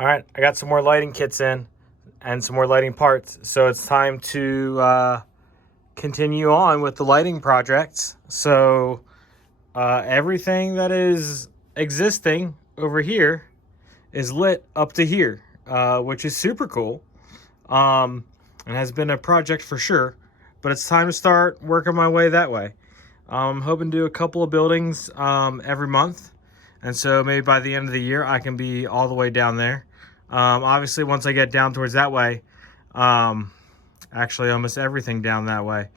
All right, I got some more lighting kits in and some more lighting parts. So it's time to continue on with the lighting projects. So everything that is existing over here is lit up to here, which is super cool. And has been a project for sure, but it's time to start working my way that way. I'm hoping to do a couple of buildings every month, and so maybe by the end of the year I can be all the way down there. Obviously once I get down towards that way, actually almost everything down that way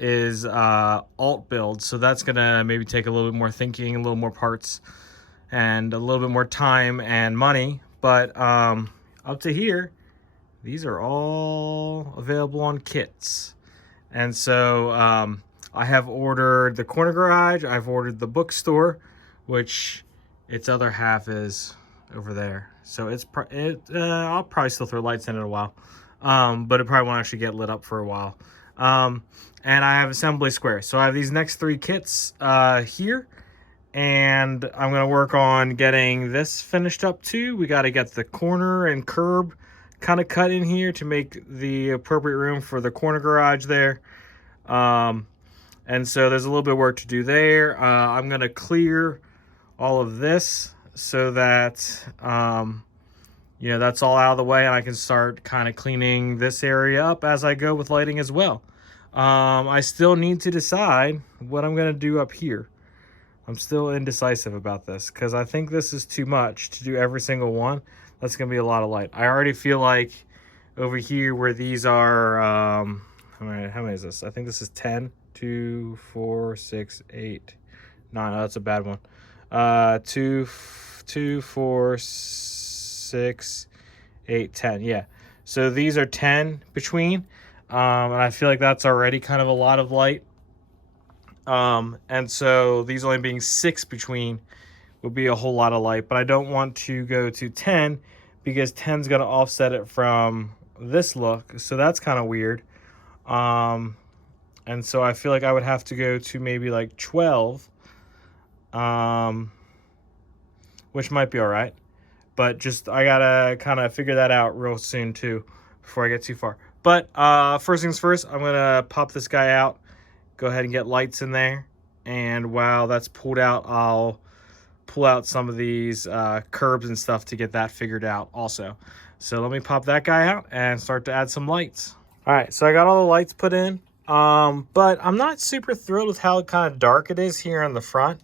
is alt build, so that's gonna maybe take a little bit more thinking, a little more parts, and a little bit more time and money. But up to here, these are all available on kits. And so I have ordered the corner garage, I've ordered the bookstore, which its other half is over there. So I'll probably still throw lights in it a while, but it probably won't actually get lit up for a while. And I have assembly square. So I have these next 3 kits here, and I'm gonna work on getting this finished up too. We gotta get the corner and curb kind of cut in here to make the appropriate room for the corner garage there. And so there's a little bit of work to do there. I'm gonna clear all of this so that you know, that's all out of the way, and I can start kind of cleaning this area up as I go with lighting as well. I still need to decide what I'm gonna do up here. I'm still indecisive about this because I think this is too much to do every single one. That's gonna be a lot of light. I already feel like over here where these are, how many is this? I think this is 10, 2, 4, 6, 8, 9. Oh, that's a bad one. 2, 4, 6, 8, 10. Yeah. So these are 10 between, and I feel like that's already kind of a lot of light. And so these only being 6 between would be a whole lot of light, but I don't want to go to 10 because 10 is going to offset it from this look. So that's kind of weird. And so I feel like I would have to go to maybe like 12, which might be all right. But just, I gotta kind of figure that out real soon too, before I get too far. But first things first, I'm gonna pop this guy out, go ahead and get lights in there. And while that's pulled out, I'll pull out some of these curbs and stuff to get that figured out also. So let me pop that guy out and start to add some lights. All right, so I got all the lights put in, but I'm not super thrilled with how kind of dark it is here in the front.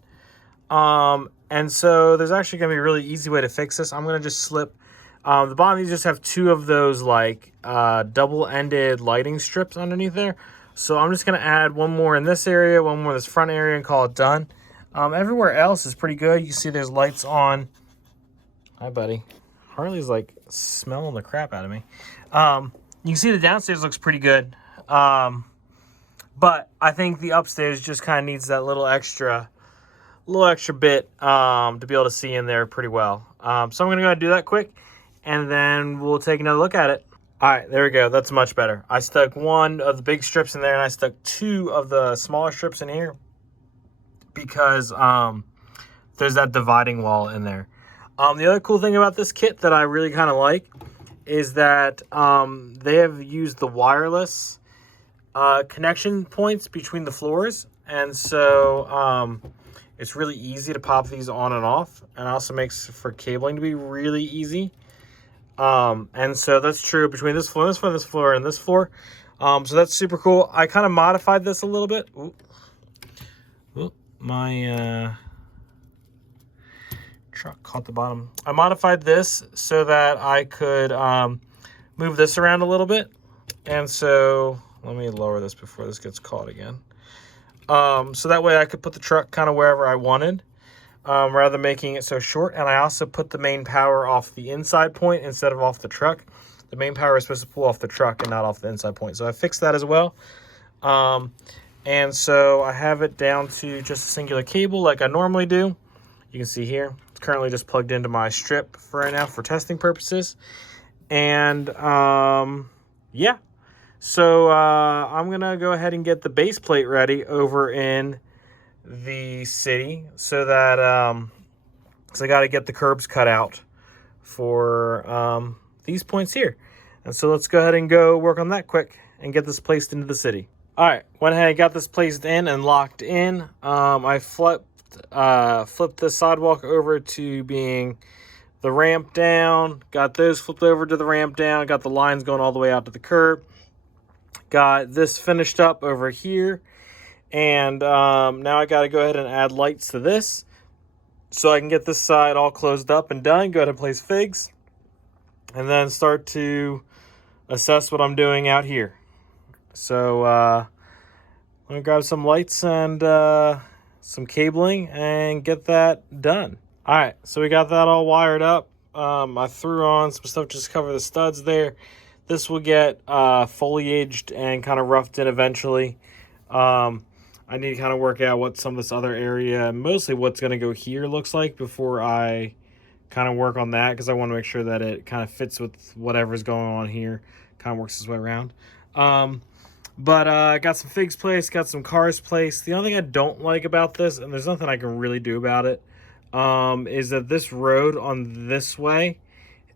And so there's actually gonna be a really easy way to fix this. I'm gonna just slip, the bottom of these just have 2 of those like double-ended lighting strips underneath there. So I'm just gonna add 1 more in this area, 1 more in this front area, and call it done. Everywhere else is pretty good. You can see there's lights on. Hi, buddy. Harley's like smelling the crap out of me. You can see the downstairs looks pretty good. But I think the upstairs just kind of needs that little extra bit to be able to see in there pretty well. So I'm going to go ahead and do that quick, and then we'll take another look at it. All right, there we go. That's much better. I stuck 1 of the big strips in there, and I stuck 2 of the smaller strips in here because there's that dividing wall in there. The other cool thing about this kit that I really kind of like is that they have used the wireless connection points between the floors, and so it's really easy to pop these on and off, and also makes for cabling to be really easy. And so that's true between this floor, this floor, this floor, and this floor. So that's super cool. I kind of modified this a little bit. My truck caught the bottom. I modified this so that I could move this around a little bit. And so let me lower this before this gets caught again. So that way I could put the truck kind of wherever I wanted, rather than making it so short. And I also put the main power off the inside point instead of off the truck. The main power is supposed to pull off the truck and not off the inside point. So I fixed that as well. And so I have it down to just a singular cable like I normally do. You can see here, it's currently just plugged into my strip for right now for testing purposes. And yeah, so I'm gonna go ahead and get the base plate ready over in the city so that, because I got to get the curbs cut out for these points here. And so let's go ahead and go work on that quick and get this placed into the city. All right, went ahead and got this placed in and locked in. I flipped the sidewalk over to being the ramp down, got those flipped over to the ramp down, got the lines going all the way out to the curb, got this finished up over here, and now I got to go ahead and add lights to this so I can get this side all closed up and done. Go ahead and place figs, and then start to assess what I'm doing out here. So let me grab some lights and some cabling and get that done. All right, so we got that all wired up. I threw on some stuff just to cover the studs there. This will get foliaged and kind of roughed in eventually. I need to kind of work out what some of this other area, mostly what's going to go here, looks like before I kind of work on that, because I want to make sure that it kind of fits with whatever's going on here, kind of works its way around. But got some figs placed, got some cars placed. The only thing I don't like about this, and there's nothing I can really do about it, is that this road on this way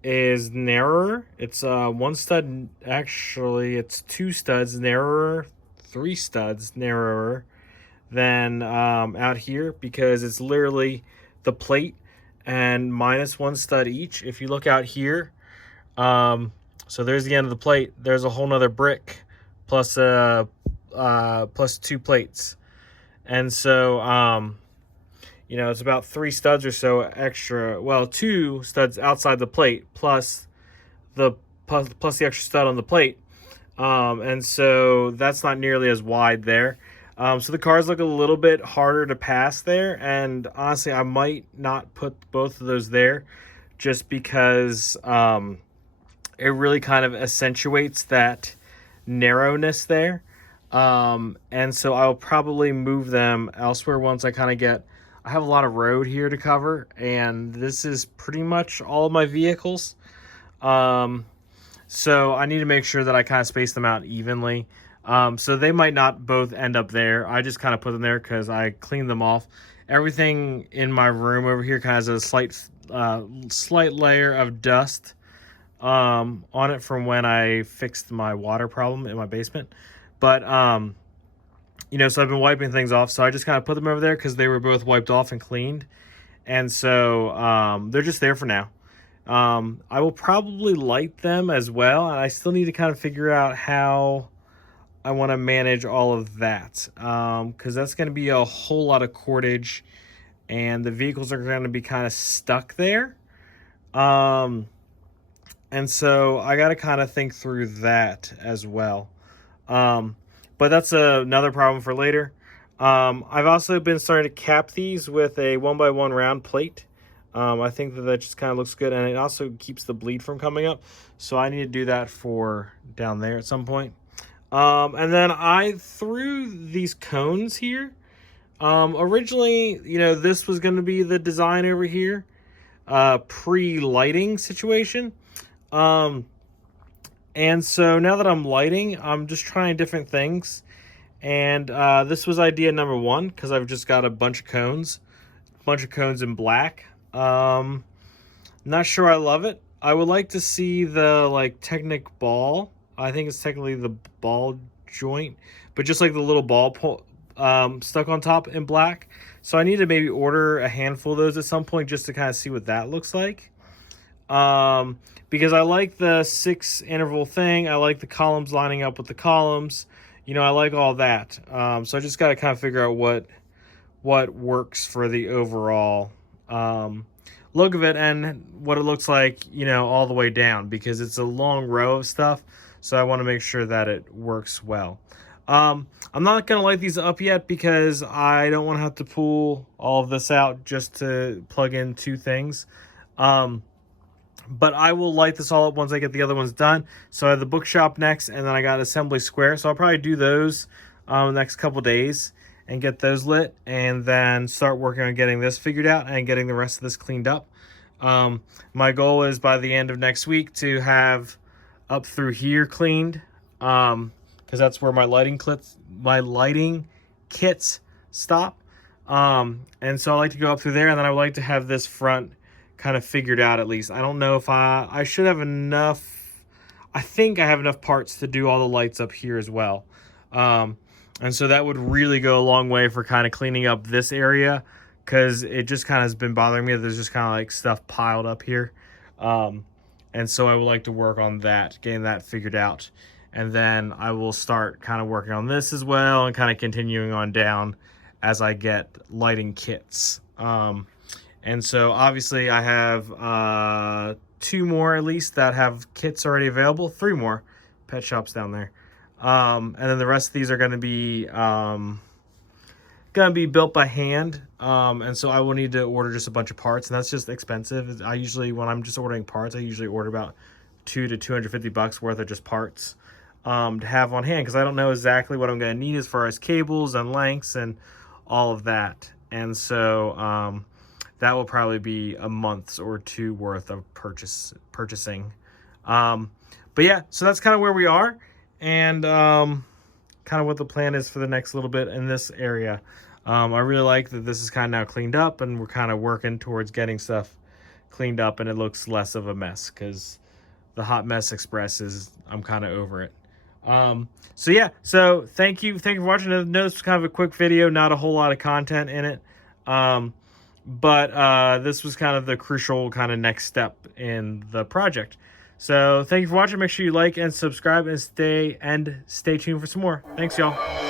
is narrower. It's one stud, actually it's 2 studs narrower, 3 studs narrower than out here, because it's literally the plate and minus 1 stud each. If you look out here, so there's the end of the plate, there's a whole nother brick plus 2 plates, and so you know, it's about 3 studs or so extra. Well, 2 studs outside the plate plus the extra stud on the plate, and so that's not nearly as wide there. So the cars look a little bit harder to pass there, and honestly, I might not put both of those there, just because it really kind of accentuates that narrowness there, and so I'll probably move them elsewhere once I kind of get. I have a lot of road here to cover, and this is pretty much all of my vehicles. So I need to make sure that I kind of space them out evenly. So they might not both end up there. I just kind of put them there because I cleaned them off. Everything in my room over here kind of has a slight layer of dust on it from when I fixed my water problem in my basement. But you know, so I've been wiping things off, so I just kind of put them over there because they were both wiped off and cleaned, and so they're just there for now. I will probably light them as well, and I still need to kind of figure out how I want to manage all of that, because that's going to be a whole lot of cordage, and the vehicles are going to be kind of stuck there, and so I got to kind of think through that as well. But that's another problem for later. I've also been starting to cap these with a 1x1 round plate. I think that just kind of looks good, and it also keeps the bleed from coming up. So I need to do that for down there at some point. And then I threw these cones here. Originally, you know, this was going to be the design over here, pre-lighting situation. And so now that I'm lighting, I'm just trying different things. And this was idea number 1, because I've just got a bunch of cones in black. Not sure I love it. I would like to see the like Technic ball. I think it's technically the ball joint, but just like the little ball stuck on top in black. So I need to maybe order a handful of those at some point just to kind of see what that looks like. Because I like the 6 interval thing. I like the columns lining up with the columns. You know, I like all that. So I just got to kind of figure out what works for the overall look of it and what it looks like, you know, all the way down, because it's a long row of stuff. So I want to make sure that it works well. I'm not going to light these up yet because I don't want to have to pull all of this out just to plug in 2 things. But I will light this all up once I get the other ones done. So I have the bookshop next, and then I got Assembly Square. So I'll probably do those the next couple days and get those lit, and then start working on getting this figured out and getting the rest of this cleaned up. My goal is by the end of next week to have up through here cleaned, because that's where my lighting kits stop. And so I like to go up through there, and then I would like to have this front kind of figured out at least. I don't know if I should have enough. I think I have enough parts to do all the lights up here as well. And so that would really go a long way for kind of cleaning up this area, because it just kind of has been bothering me that there's just kind of like stuff piled up here. And so I would like to work on that, getting that figured out. And then I will start kind of working on this as well and kind of continuing on down as I get lighting kits. And so obviously I have 2 more at least that have kits already available, 3 more pet shops down there. And then the rest of these are going to be built by hand, and so I will need to order just a bunch of parts, and that's just expensive. I usually, when I'm just ordering parts, I usually order about $200 to $250 worth of just parts to have on hand, because I don't know exactly what I'm going to need as far as cables and lengths and all of that. And so that will probably be a month's or 2 worth of purchasing. But yeah, so that's kind of where we are, and kind of what the plan is for the next little bit in this area. I really like that this is kind of now cleaned up, and we're kind of working towards getting stuff cleaned up, and it looks less of a mess, because the hot mess express is, I'm kind of over it. So yeah, so thank you for watching. I know this was kind of a quick video, not a whole lot of content in it, but this was kind of the crucial kind of next step in the project. So thank you for watching. Make sure you like and subscribe, and stay tuned for some more. Thanks, y'all.